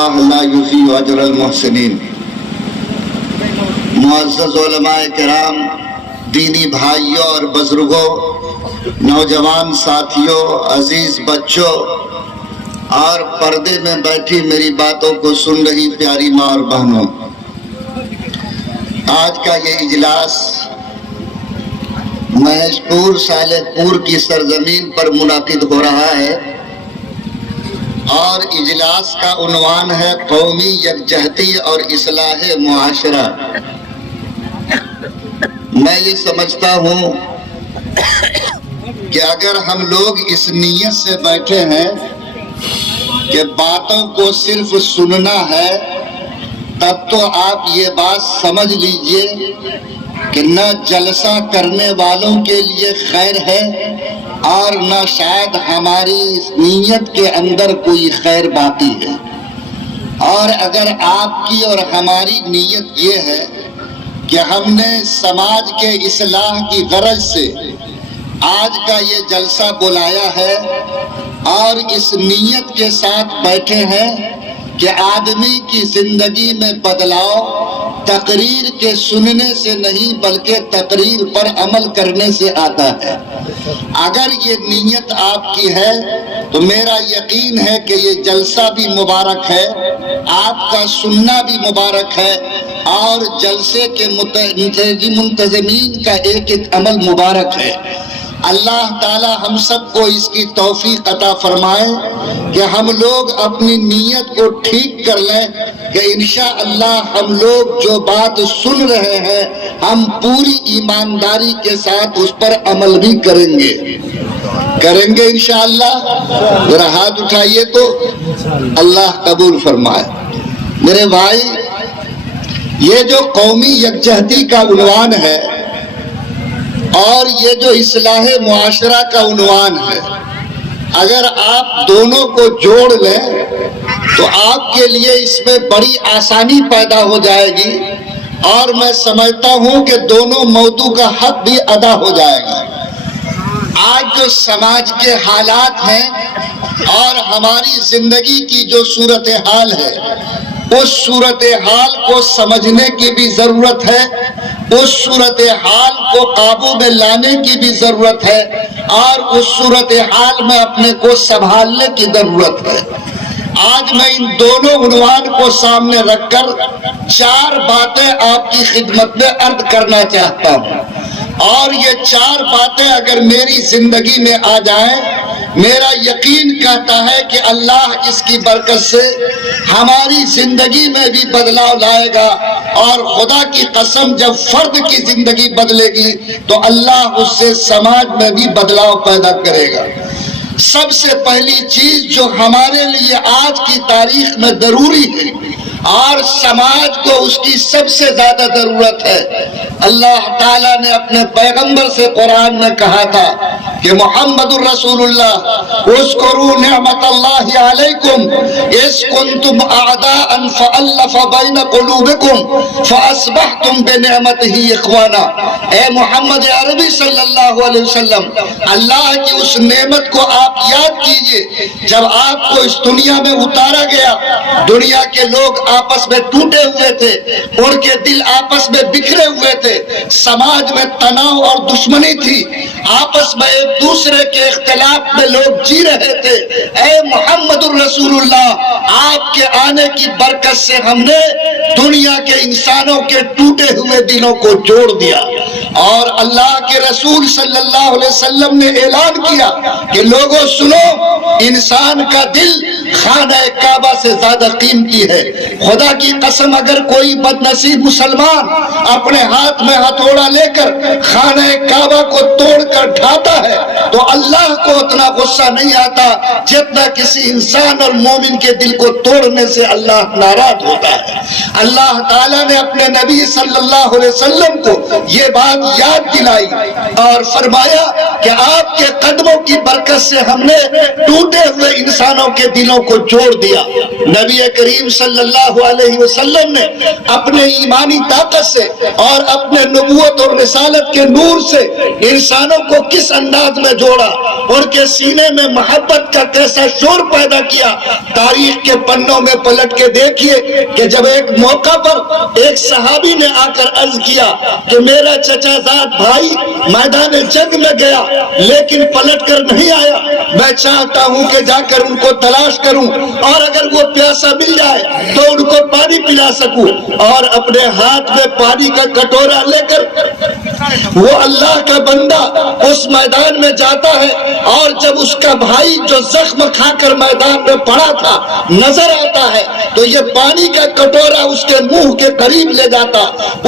اللہ لا یضیع اجر المحسنین۔ معزز علماء کرام، دینی بھائیوں اور بزرگوں، نوجوان ساتھیوں، عزیز بچوں اور پردے میں بیٹھی میری باتوں کو سن رہی پیاری ماں اور بہنوں، آج کا یہ اجلاس مہیش پور صالح پور کی سرزمین پر منعقد ہو رہا ہے اور اجلاس کا عنوان ہے قومی یکجہتی اور اصلاح معاشرہ۔ میں یہ سمجھتا ہوں کہ اگر ہم لوگ اس نیت سے بیٹھے ہیں کہ باتوں کو صرف سننا ہے، تب تو آپ یہ بات سمجھ لیجئے کہ نہ جلسہ کرنے والوں کے لیے خیر ہے اور نہ شاید ہماری اس نیت کے اندر کوئی خیر باقی ہے۔ اور اگر آپ کی اور ہماری نیت یہ ہے کہ ہم نے سماج کے اصلاح کی غرض سے آج کا یہ جلسہ بلایا ہے اور اس نیت کے ساتھ بیٹھے ہیں کہ آدمی کی زندگی میں بدلاؤ تقریر کے سننے سے نہیں بلکہ تقریر پر عمل کرنے سے آتا ہے، اگر یہ نیت آپ کی ہے تو میرا یقین ہے کہ یہ جلسہ بھی مبارک ہے، آپ کا سننا بھی مبارک ہے اور جلسے کے منتظمین کا ایک ایک عمل مبارک ہے۔ اللہ تعالی ہم سب کو اس کی توفیق عطا فرمائے کہ ہم لوگ اپنی نیت کو ٹھیک کر لیں کہ انشاءاللہ ہم لوگ جو بات سن رہے ہیں ہم پوری ایمانداری کے ساتھ اس پر عمل بھی کریں گے انشاءاللہ۔ ذرا ہاتھ اٹھائیے تو اللہ قبول فرمائے۔ میرے بھائی، یہ جو قومی یکجہتی کا عنوان ہے اور یہ جو اصلاح معاشرہ کا عنوان ہے، اگر آپ دونوں کو جوڑ لیں تو آپ کے لیے اس میں بڑی آسانی پیدا ہو جائے گی اور میں سمجھتا ہوں کہ دونوں موضوع کا حق بھی ادا ہو جائے گا۔ آج جو سماج کے حالات ہیں اور ہماری زندگی کی جو صورتحال ہے، اس صورتحال کو سمجھنے کی بھی ضرورت ہے، اس صورتحال کو قابو میں لانے کی بھی ضرورت ہے اور اس صورتحال میں اپنے کو سنبھالنے کی ضرورت ہے۔ آج میں ان دونوں عنوان کو سامنے رکھ کر 4 باتیں آپ کی خدمت میں عرض کرنا چاہتا ہوں، اور یہ 4 باتیں اگر میری زندگی میں آ جائیں، میرا یقین کہتا ہے کہ اللہ اس کی برکت سے ہماری زندگی میں بھی بدلاؤ لائے گا، اور خدا کی قسم جب فرد کی زندگی بدلے گی تو اللہ اس سے سماج میں بھی بدلاؤ پیدا کرے گا۔ سب سے پہلی چیز جو ہمارے لیے آج کی تاریخ میں ضروری ہے اور سماج کو اس کی سب سے زیادہ ضرورت ہے، اللہ تعالیٰ نے اپنے پیغمبر سے قرآن میں کہا تھا کہ محمد الرسول اللہ اذکروا نعمت اللہ علیکم اذ کنتم اعداء فالف بین قلوبکم فاصبحتم بنعمتہ اخوانا۔ اے محمد عربی صلی اللہ علیہ وسلم، اللہ کی اس نعمت کو آپ یاد کیجئے جب آپ کو اس دنیا میں اتارا گیا، دنیا کے لوگ آپس میں ٹوٹے ہوئے تھے، ان کے دل آپس میں بکھرے ہوئے تھے، سماج میں تناؤ اور دشمنی تھی، آپس میں ایک دوسرے کے اختلاف میں لوگ جی رہے تھے۔ اے محمد الرسول اللہ، آپ کے آنے کی برکت سے ہم نے دنیا کے انسانوں کے ٹوٹے ہوئے دلوں کو جوڑ دیا، اور اللہ کے رسول صلی اللہ علیہ وسلم نے اعلان کیا کہ لوگوں سنو، انسان کا دل خانہ کعبہ سے زیادہ قیمتی ہے۔ خدا کی قسم اگر کوئی بد نصیب مسلمان اپنے ہاتھ میں ہتھوڑا لے کر خانہ کعبہ کو توڑ کر ڈھاتا ہے تو اللہ کو اتنا غصہ نہیں آتا جتنا کسی انسان اور مومن کے دل کو توڑنے سے اللہ ناراض ہوتا ہے۔ اللہ تعالیٰ نے اپنے نبی صلی اللہ علیہ وسلم کو یہ بات یاد دلائی اور فرمایا کہ آپ کے قدموں کی برکت سے ہم نے ٹوٹے ہوئے انسانوں کے دلوں کو جوڑ دیا۔ نبی کریم صلی اللہ علیہ وسلم نے اپنے ایمانی طاقت سے اور اپنے نبوت اور رسالت کے نور سے انسانوں کو کس انداز میں جوڑا، ان کے سینے میں محبت کا کیسا شور پیدا کیا۔ تاریخ کے پنوں میں پلٹ کے دیکھیے کہ جب ایک موقع پر ایک صحابی نے آ کر عرض کیا کہ میرا چچا زاد بھائی میدان جنگ میں گیا لیکن پلٹ کر نہیں آیا، میں چاہتا ہوں کہ جا کر ان کو تلاش کروں اور اگر وہ پیاسا مل جائے تو ان کو پانی پلا سکوں، اور اپنے ہاتھ میں پانی کا کٹورا لے کر وہ اللہ کا بندہ اس میدان میں جاتا ہے، اور جب اس کا بھائی جو زخم کھا کر میدان میں پڑا تھا نظر آتا ہے تو یہ پانی کا کٹورا اس کے منہ کے قریب لے جاتا،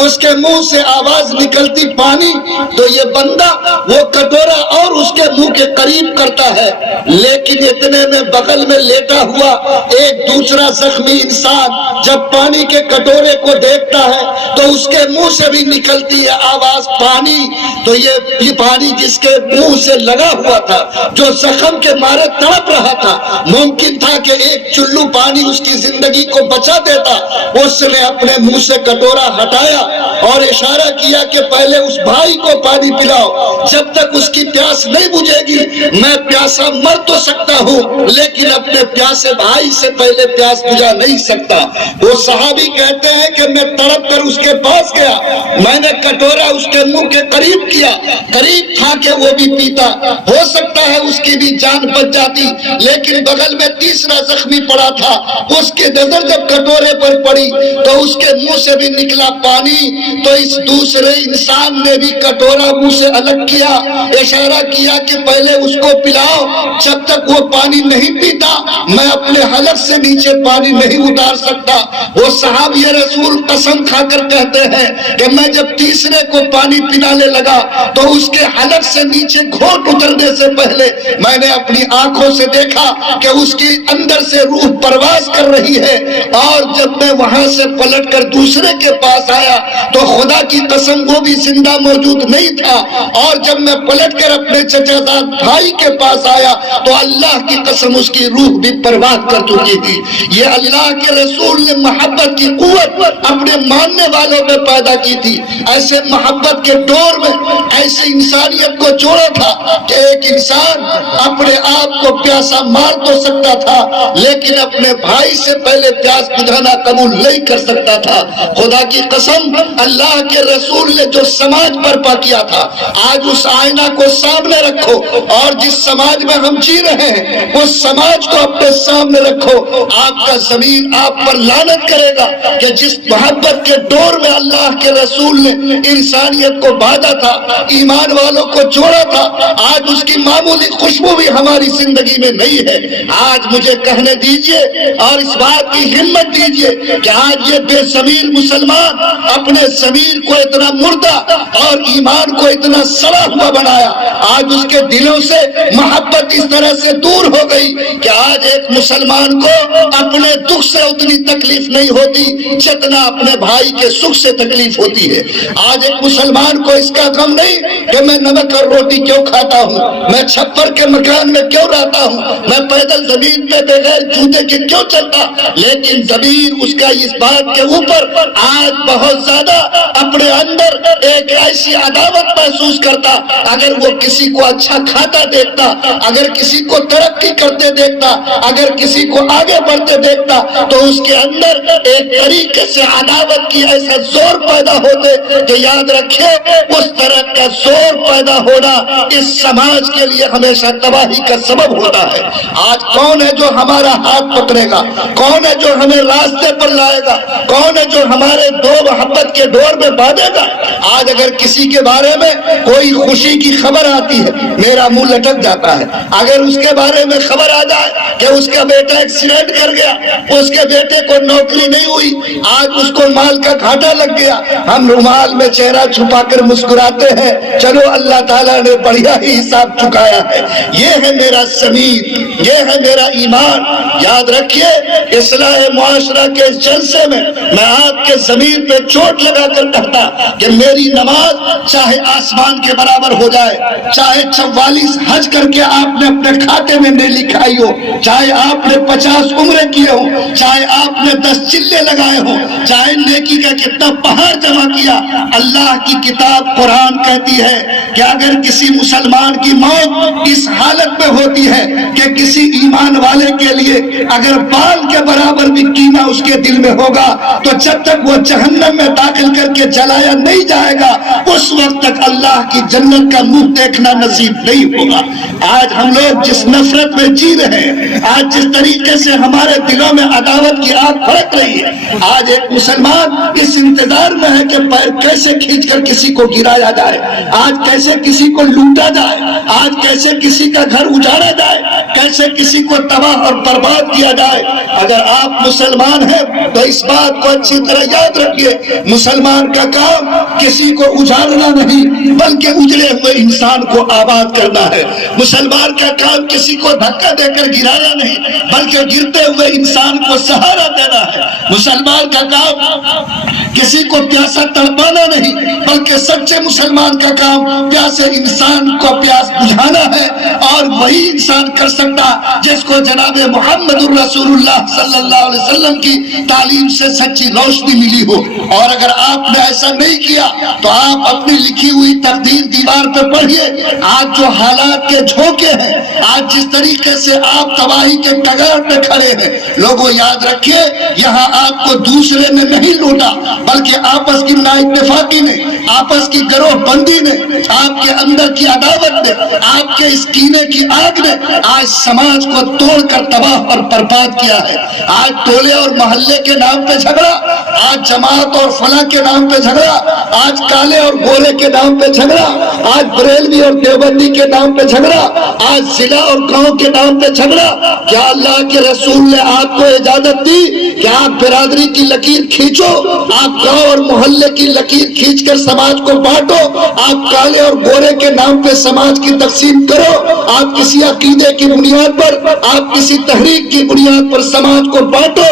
اس کے منہ سے آواز نکلتی پانی، تو یہ بندہ وہ کٹورا اور اس کے منہ کے قریب کرتا ہے، لیکن اتنے میں بغل میں لیٹا ہوا ایک دوسرا زخمی انسان جب پانی کے کٹورے کو دیکھتا ہے تو اس کے منہ سے بھی نکلتی ہے آواز پانی، تو یہ پانی جس کے منہ سے لگا ہوا تھا، جو زخم کے مارے تڑپ رہا تھا، ممکن تھا کہ ایک چلو پانی اس کی زندگی کو بچا دیتا، اس نے اپنے منہ سے کٹورا ہٹایا اور اشارہ کیا کہ پہلے اس بھائی کو پانی پلاؤ، جب تک اس کی پیاس نہیں بجھے گی میں پیاسا مر تو سکتا ہوں لیکن اپنے پیاسے بھائی سے پہلے پیاس بجھا نہیں سکتا۔ وہ صحابی کہتے ہیں کہ میں تڑپ کر اس کے پاس گیا، میں نے کٹورا اس کے منہ کے قریب کیا، قریب تھا کہ وہ بھی پیتا، ہو سکتا ہے اس کی بھی جان بچ جاتی، لیکن بغل میں تیسرا زخمی پڑا تھا، اس کی نظر جب کٹورے پر پڑی تو اس کے منہ سے بھی نکلا پانی، تو اس دوسرے انسان نے بھی کٹورا منہ سے الگ کیا، اشارہ کیا کہ پہلے اس کو پلاؤ، جب تک وہ پانی نہیں پیتا میں اپنے حلق سے نیچے پانی نہیں اتار سکتا۔ وہ صحابی رسول قسم کھا کر کہتے ہیں کہ میں جب تیسرے کو پانی پلانے لگا تو اس کے حلق سے نیچے گھونٹ اترنے سے پہلے میں نے اپنی آنکھوں سے دیکھا کہ اس کی اندر سے روح پرواز کر رہی ہے، اور جب میں وہاں سے پلٹ کر دوسرے کے پاس آیا تو خدا کی قسم وہ بھی زندہ موجود نہیں تھا، اور جب میں پلٹ کر اپنے چچا زاد بھائی کے پاس آیا تو اللہ کی قسم اس کی روح بھی پرواز کر چکی تھی۔ یہ اللہ کے رسول نے محبت کی قوت اپنے ماننے والوں میں پیدا کی تھی، ایسے محبت کے دور میں ایسے انسانیت کو جوڑا تھا کہ ایک انسان اپنے آپ کو پیاسا مار تو سکتا تھا لیکن اپنے بھائی سے پہلے پیاس بجھانا قبول نہیں کر سکتا تھا۔ خدا کی قسم اللہ کے رسول نے جو سماج برپا کیا تھا، آج اس آئینہ کو سامنے رکھو اور جس سماج میں ہم جی رہے ہیں اس سماج کو اپنے سامنے رکھو، آپ کا زمین آپ پر لعنت کرے گا کہ جس محبت کے دور میں اللہ کے رسول نے انسانیت کو باندھا تھا، ایمان والوں کو جوڑا تھا، آج اس کی معمولی خوشبو بھی ہماری زندگی میں نہیں ہے۔ آج مجھے کہنے دیجئے اور اس بات کی ہمت دیجئے کہ آج یہ بے ضمیر مسلمان اپنے ضمیر کو اتنا مردہ اور ایمان کو اتنا سڑا ہوا بنایا، آج اس کے دلوں سے محبت اس طرح سے دور ہو گئی کہ آج ایک مسلمان کو اپنے دکھ سے اتنی تکلیف نہیں ہوتی جتنا اپنے بھائی کے سکھ سے تکلیف ہوتی ہے۔ آج ایک مسلمان کو اس کا غم نہیں کہ میں نمک اور روٹی کیوں کھاتا ہوں، میں چھپر کے مکان میں کیوں رہتا ہوں، میں پیدل زمین پہ بغیر جوتے کے کیوں چلتا، لیکن ضمیر اس کا اس بات کے اوپر آج بہت زیادہ اپنے اندر ایک ایسی عداوت محسوس کرتا۔ اگر وہ کسی کو اچھا کھاتا دیکھتا، اگر کسی کو ترقی کرتے دیکھتا، اگر کسی کو آگے بڑھتے دیکھتا تو اس کے اندر ایک طریقے سے عداوت کی ایسا زور پیدا ہوتے کہ یاد رکھے اس طرح کا زور پیدا ہونا اس سماج کے لیے ہمیشہ تباہی کا سبب ہوتا ہے۔ آج کون ہے جو ہمارا ہاتھ پکڑے گا، کون ہے جو ہمیں راستے پر لائے گا، کون ہے جو ہمارے دو محبت کے ڈور میں باندھے گا؟ آج اگر کسی کے بارے میں کوئی خوشی کی خبر آتی ہے میرا منہ لٹک جاتا ہے، اگر اس کے بارے میں خبر آ جائے کہ اس کا بیٹا ایکسیڈنٹ کر گیا، اس کے بیٹے کو نوکری نوکری نہیں ہوئی، آج اس کو مال کا گھاٹا لگ گیا، ہم رومال میں چہرہ چھپا کر مسکراتے ہیں، چلو اللہ تعالیٰ نے بڑھیا ہی حساب چکایا ہے۔ یہ ہے میرا ضمیر، یہ ہے میرا ایمان۔ یاد رکھیے، اصلاح معاشرہ کے اس جلسے میں میں آپ کے ضمیر پہ چوٹ لگا کر کہتا کہ میری نماز چاہے آسمان کے برابر ہو جائے، چاہے 44 حج کر کے آپ نے اپنے کھاتے میں نہیں لکھائی ہو، چاہے آپ نے 50 عمرے کیے ہوں، چاہے آپ نے 10 چلے لگائے ہوں، چاہے نیکی کا کتنا پہاڑ جمع کیا، اللہ کی کتاب قرآن کہتی ہے کہ اگر کسی مسلمان کی موت اس حالت میں ہوتی ہے کہ کسی ایمان والے کے لیے اگر بال کے برابر بھی کینہ اس کے دل میں ہوگا تو جب تک وہ جہنم میں داخل کر کے جلایا نہیں جائے گا اس وقت تک اللہ کی جنت کا منہ دیکھنا نصیب نہیں ہوگا۔ آج ہم لوگ جس نفرت میں جی رہے ہیں، آج جس طریقے سے ہمارے دلوں میں عداوت کی آگ بھڑک رہی ہے، آج ایک مسلمان اس انتظار میں ہے کہ پیر کیسے کھینچ کر کسی کو گرایا جائے، آج کیسے کسی کو لوٹا جائے، آج کیسے کسی کا گھر اجاڑا جائے، کیسے کسی کو تباہ اور برباد کیا جائے۔ اگر آپ مسلمان ہیں تو اس بات کو اچھی طرح یاد رکھیے، مسلمان کا کام کسی کو اجاڑنا نہیں بلکہ اجڑے ہوئے انسان کو آباد کرنا ہے۔ مسلمان کا کام کسی کو دھکا دے کر گرانا نہیں بلکہ گرتے ہوئے انسان کو سہارا دینا ہے۔ مسلمان کا کام کسی کو پیاسا تڑپانا نہیں بلکہ سچے مسلمان کا کام پیاسے انسان کو پیاس بجھانا ہے، اور وہی انسان کر سکتا جس کو جناب محمد الرسول اللہ صلی اللہ علیہ وسلم کی تعلیم سے سچی روشنی ملی ہو۔ اور اگر آپ نے ایسا نہیں کیا تو آپ اپنی لکھی ہوئی تقدیر دیوار پہ پڑھیے۔ آج جو حالات کے جھونکے ہیں، آج جس طریقے سے آپ تباہی کے کگار پہ کھڑے ہیں، لوگوں یاد رکھیے یہاں آپ کو دوسرے نے نہیں لوٹا بلکہ آپس کی نا اتفاقی نے، آپس کی گروہ بندی نے، آپ کے اندر کی عداوت نے، آپ کے اس کینے کی آگ نے آج سماج کو توڑ کر تباہ اور برباد کیا ہے۔ آج ٹولے اور محلے کے نام پہ جھگڑا، آج جماعت اور فلاں کے نام پہ جھگڑا، آج کالے اور گورے کے نام پہ جھگڑا، آج بریلوی اور دیوبندی کے نام پہ جھگڑا، آج ضلع اور گاؤں کے نام پہ جھگڑا۔ کیا اللہ کے رسول نے آپ کو اجازت دی کہ آپ برادری کی لکیر کھینچو، آپ گاؤں اور محلے کی لکیر کھینچ کر سماج کو بانٹو، آپ کالے اور گورے کے نام پہ سماج کی تقسیم کرو، آپ کسی عقیدے کی بنیاد پر، آپ کسی تحریک کی بنیاد پر سماج کو بانٹو؟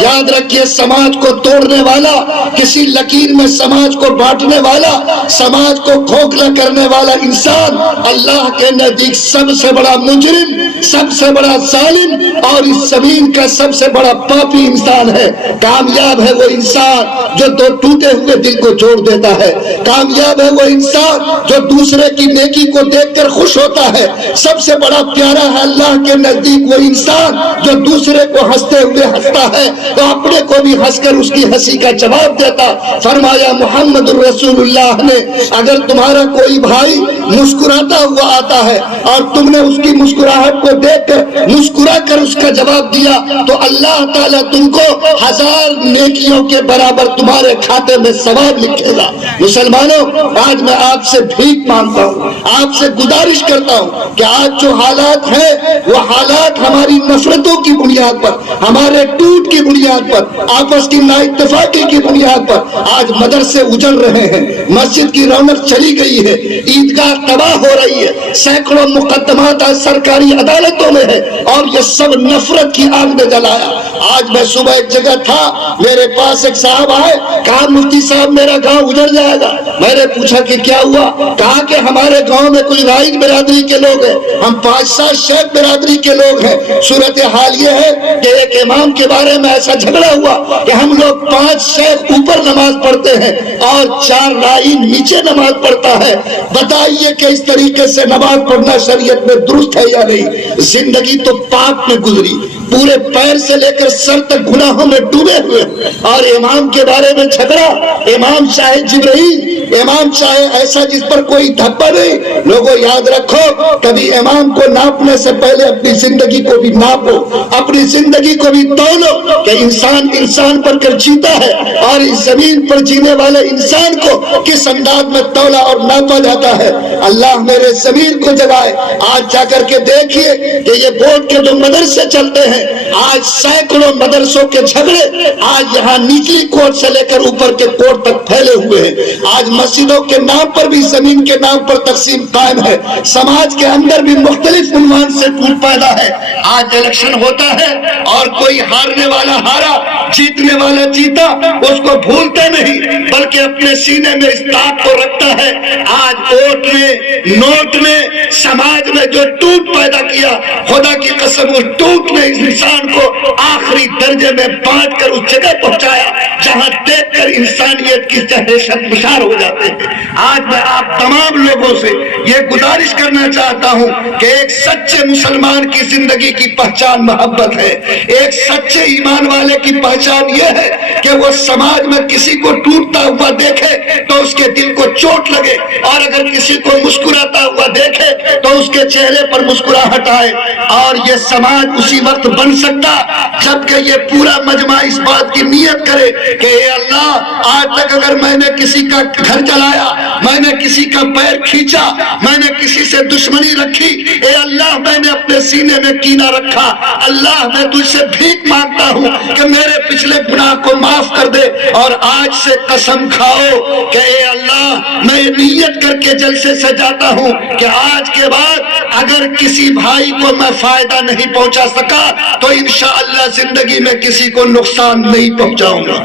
یاد رکھیے سماج کو توڑنے والا، کسی لکیر میں سماج کو بانٹنے والا، سماج کو کھوکھلا کرنے والا انسان اللہ کے نزدیک سب سے بڑا مجرم، سب سے بڑا ظالم اور اس زمین کا سب سے بڑا پاپی انسان ہے۔ کامیاب ہے وہ انسان جو دو ٹوٹے ہوئے دل کو جوڑ دیتا ہے، کامیاب ہے وہ انسان جو دوسرے کی نیکی کو دیکھ کر خوش ہوتا ہے، سب سے بڑا پیارا ہے اللہ کے نزدیک وہ انسان جو دوسرے کو ہنستے ہوئے ہنستا ہے تو اپنے کو بھی ہنس کر اس کی ہنسی کا جواب دیتا۔ فرمایا محمد الرسول اللہ نے اگر تمہارا کوئی بھائی مسکراتا ہوا آتا ہے اور تم نے اس کی مسکراہٹ کو دیکھ کر مسکرا کر اس کا جواب دیا تو اللہ تعالیٰ تم کو 1000 نیکیوں کے برابر تمہارے کھاتے میں ثواب لکھے گا۔ مسلمانوں، آج میں آپ سے بھیک مانگتا ہوں، آپ سے گزارش کرتا ہوں کہ آج جو حالات ہیں وہ حالات ہماری نفرتوں کی بنیاد پر، ہمارے ٹوٹ کی بنیاد پر، آپس کی نا اتفاقی کی بنیاد پر آج مدرسے اجڑ رہے ہیں، مسجد کی رونق چلی گئی ہے، عیدگاہ تباہ ہو رہی ہے، سینکڑوں مقدمات آج سرکاری عدالتوں میں ہے، اور یہ سب نفرت کی آگ نے جلایا۔ آج میں صبح ایک جگہ تھا، میرے پاس ایک صاحب آئے، کہا مفتی صاحب میرا گاؤں اجڑ جائے گا۔ میں نے پوچھا کہ کیا ہوا؟ کہا کہ ہمارے گاؤں میں کوئی رائج برادری کے لوگ ہیں، ہم 5-7 شیخ برادری کے لوگ ہیں۔ صورتحال یہ ہے کہ ایک امام کے بارے میں ایسا جھگڑا ہوا کہ ہم لوگ 5 شیخ اوپر نماز پڑھتے ہیں اور 4 رائی نیچے نماز پڑھتا ہے۔ بتائیے کہ اس طریقے سے نماز پڑھنا شریعت میں درست ہے یا نہیں؟ زندگی تو پاپ میں گزری، پورے پیر سے لے کر سر تک گناہوں میں ڈوبے ہوئے، اور امام کے بارے میں جھگڑا، امام چاہے جبرائیل، امام چاہے ایسا جس پر کوئی دھبا نہیں۔ لوگوں یاد رکھو، کبھی امام کو ناپنے سے پہلے اپنی زندگی کو بھی ناپو، اپنی زندگی کو بھی تولو کہ انسان انسان پر کر جیتا ہے، اور اس زمین پر جینے والے انسان کو کس انداز میں تولا اور ناپا جاتا ہے۔ اللہ میرے ضمیر کو جگائے۔ آج جا کر کے دیکھیے کہ یہ بورڈ کے جو مدرسے چلتے ہیں ہیں. آج سینکڑوں مدرسوں کے جھگڑے آج یہاں نچلی کوٹ سے لے کر اوپر کے کوٹ تک پھیلے ہوئے ہیں. آج مسجدوں کے نام پر بھی زمین کے نام پر تقسیم قائم ہے. سماج کے اندر بھی مختلف عنوان سے ٹوٹ پیدا ہے. آج الیکشن ہوتا ہے اور کوئی ہارنے والا ہارا, جیتنے والا جیتا, اس کو بھولتے نہیں بلکہ اپنے سینے میں اس داغ کو رکھتا ہے. آج ووٹ نے, نوٹ نے سماج میں جو ٹوٹ پیدا کیا, خدا کی قسم اس ٹوٹ نے اس انسان کو آخری درجے میں بانٹ کر اس جگہ پہنچایا جہاں دیکھ کر انسانیت کی دہشت بشار ہو جاتے ہیں. آج میں آپ تمام لوگوں سے یہ گزارش کرنا چاہتا ہوں کہ ایک سچے مسلمان کی زندگی کی پہچان محبت ہے. ایک سچے ایمان والے کی پہچان یہ ہے کہ وہ سماج میں کسی کو ٹوٹتا ہوا دیکھے تو اس کے دل کو چوٹ لگے, اور اگر کسی کو مسکراتا ہوا دیکھے تو اس کے چہرے پر مسکراہٹ آئے. اور یہ سماج اسی وقت بن سکتا جبکہ یہ پورا مجمع اس بات کی نیت کرے کہ اے اللہ, آج تک اگر میں نے کسی کا گھر جلایا, میں نے کسی کا پیر کھینچا, میں نے کسی سے دشمنی رکھی, اے اللہ میں نے اپنے سینے میں کینہ رکھا, اللہ میں تجھ سے بھیک مانگتا ہوں کہ میرے پچھلے گناہ کو معاف کر دے. اور آج سے قسم کھاؤ کہ اے اللہ میں نیت کر کے جلسے سے جاتا ہوں کہ آج کے بعد اگر کسی بھائی کو میں فائدہ نہیں پہنچا سکا تو انشاءاللہ زندگی میں کسی کو نقصان نہیں پہنچاؤں گا.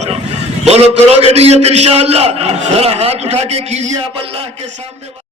بولو کرو گے نیت انشاءاللہ؟ ذرا ہاتھ اٹھا کے کیجئے آپ اللہ کے سامنے.